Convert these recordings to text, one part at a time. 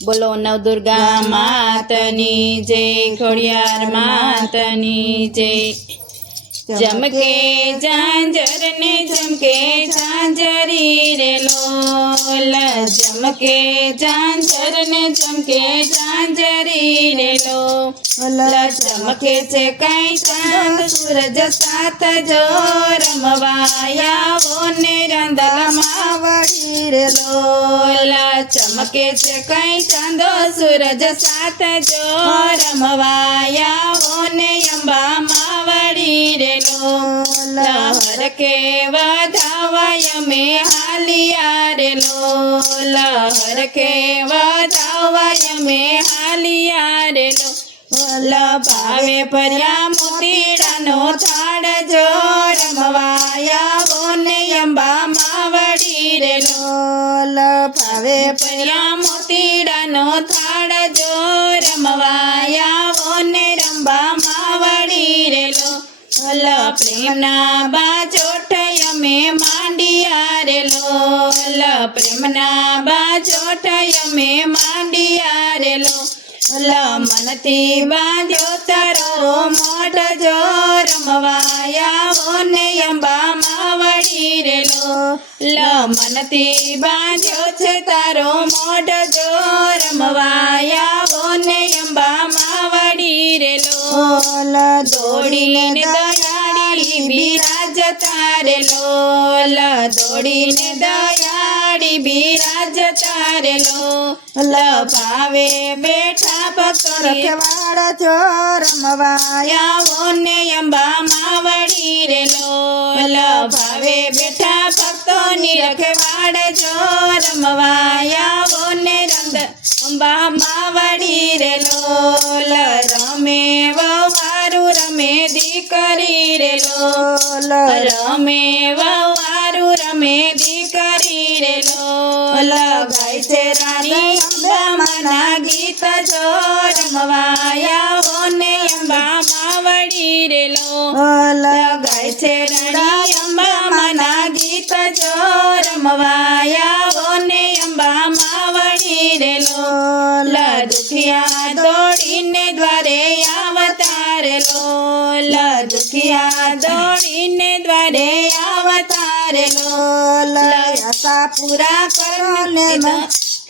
બોલો નવદુર્ગા માતની જય, ખોડિયાર માતની જય। જમકે ઝાંઝર ને જમકે ઝાંઝરી રે લોલ, જમકે ઝાંઝર ને જમકે ઝાંઝરી રે લોલ। ચમકે છે કઈ ચાંદ સૂરજ સાથ જો, રમવાયાવો ને રંદલમાં વળી રે લોલ। ચમકે છે કઈ ચાંદો સૂરજ સાથ જો, રમવાયાવો ને અંબામાં વળી રે લોલ। હર કે વધાવાય મેં હાલિયા રે લોલ, હર કે વધાવાય મેં હાલિયા રે લોલ। ભાવે ભર્યા મોતીડાનો થાળ જો, રમવાયાવો ને અંબામાં વળી રે લોલ। ભાવે ભર્યા મોતીડાનો થાળ જો, રમવાયાવો ને અંબામાં વળી રે લોલ। પ્રેમના બાજોટ અમે માંડિયા રે લોલ, પ્રેમના બાજોટ અમે માંડિયા રે લોલ। મનથી બાંધ્યો તારો મોઢ જો, રમવાયાવો ને અંબામાં વળી રે લોલ। મનથી બાંધ્યો છે તારો મોઢ જો, રમવાયાવો ને અંબામાં વળી રે લોલ। દોડીને દયાળી બિરાજતા રે લોલ, દોડીને દયાળી બિરાજતા રે લોલ। ભાવે બેઠા ભક્તો રખવાડ જો, રમવાયાવો ને અંબામાં વળી રે લોલ। ભાવે બેઠા ભક્તોની રખવાડ જો, રમવાયાવો ને અંબામાં વળી રે લોલ। રમે વવારું રમે દીકરી રે લોલ, રમે વવારું રમે દીકરી રે લોલ। ગાય છે રાણી અંબામાના ગીત જો, રમવાયાવો ને અંબામાં વળી રે લોલ। ગાય છે રાણી અંબામાના ગીત જો, રમવાયાવો ને અંબામાં વળી રે લોલ। દુખિયા દોડીને દ્વારે આવતા રે લોલ, દુખિયા દોડીને દ્વારે આવતા રે લોલ। આશા પૂરા કરો ને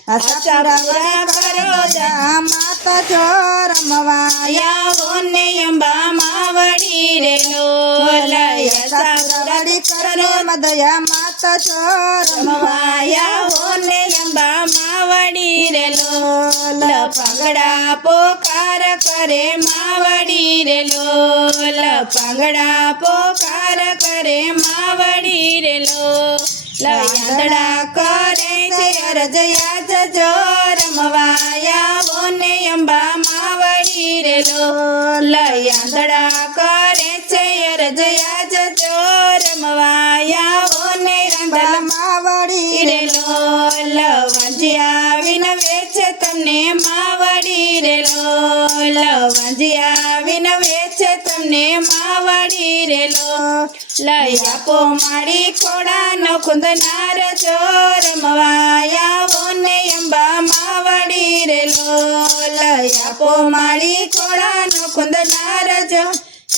આશા પૂરા કરો જા માતા જો, રમવાયાવો ને અંબામાં વળી રે લોલ। આશા પૂરા કરો દયા માતા જો, રમવાયાવો ને અંબામાં વળી રે લોલ। પાંગડા પોકાર કરે માવડી રે લોલ, પાંગડા પોકાર કરે માવડી રે લોલ। આંધળા કરે છે અરજયા જજો, રમવાયાવો ને અંબામાં વળી રે લોલ। આંધળા કરે છે અરજયા જજો, રમવાયાવો ને અંબામાં વળી રે લોલ। વાંજિયા વિનવે છે તમને માવડી રે લોલ, વાંજિયા વિનવે છે તમને માવડી રે લોલ। આપો મારી ખોડાનો કુંદનાર જો, રમવાયાવો ને અંબામાં વળી રે લોલ। આપો મારી ખોડાનો કુંદનાર જો,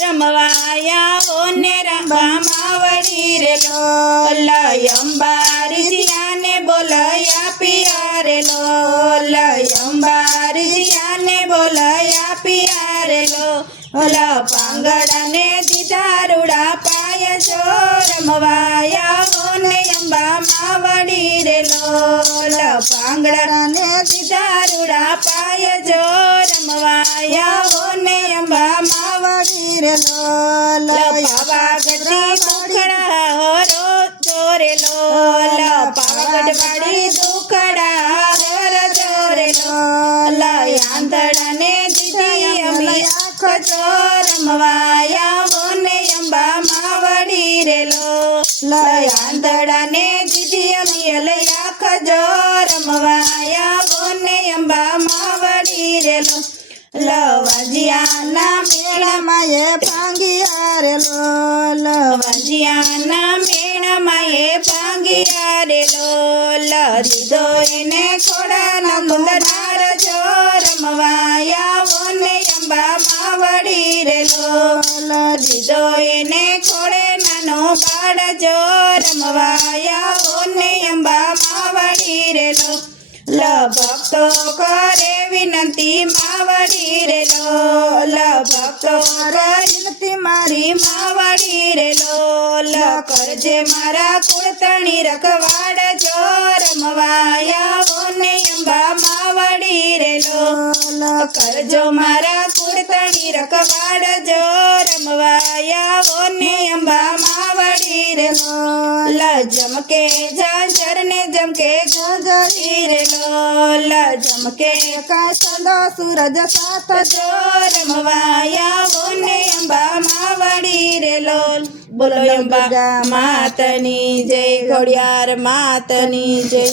રમવાયાવો ને અંબામાં વળી રે લોલ। અંબારીજીયાને બોલયા પિયા રે લોલ, અંબારીજીયાને બોલયા પિયા રે લોલ। પાંગડાને દીધા રૂડા પાય જો, રમવાયાવો ને અંબામાં વળી રે લોલ। પાંગડાને દીધા રૂડા પાય જો, રમવાયાવો ને અંબામાં વળી રે લોલ। પાવાગઢથી દુખડા હરો જોરે લોલ, પાવાગઢ વાળી દુખડા હર જોરે લોલ। આંધળાને દીધી અમી આંખ જો, રમવાયાવો ને અંબામાં વળી રે લોલ। આંધળાને દીધી અમી આંખ જો, રમવાયાવો ને અંબામાં વળી રે લોલ। વાંજિયાના મેળામાં એ ભાંગિયા રે લોલ, વાંજિયાના મેળામાં એ ભાંગિયા રે લોલ। દીધો એને ખોડાનો કુંદનાર જો રમવાયા ઓને અંબામાં વળી રે લોલ દીધો એને ખોળે નાનો બાળ જો રમવાયા ઓને અંબામાં વળી રે લોલ ભક્તો કરે વિનંતી માવડી રે લોલ ભક્તો કરે વિનંતી મારી માવડી રે લોલ કરજે મારા કુળતણી રખવાડ જો રમવાયા ઓને અંબા માવડી રે લોલ કરજો મારા કુળતણી રખવાડ જો રમવાયા ઓને અંબા માવડી રે લોલ જમકે ઝાંઝર ને જમકે ઝાંઝરી રે લોલ જમકે કાય સંદો સૂરજ સાથ જો રમવાયા ઓને અંબા માવડી રે લોલ બોલો અંબા માતની જય ઘોડિયાર માતની જય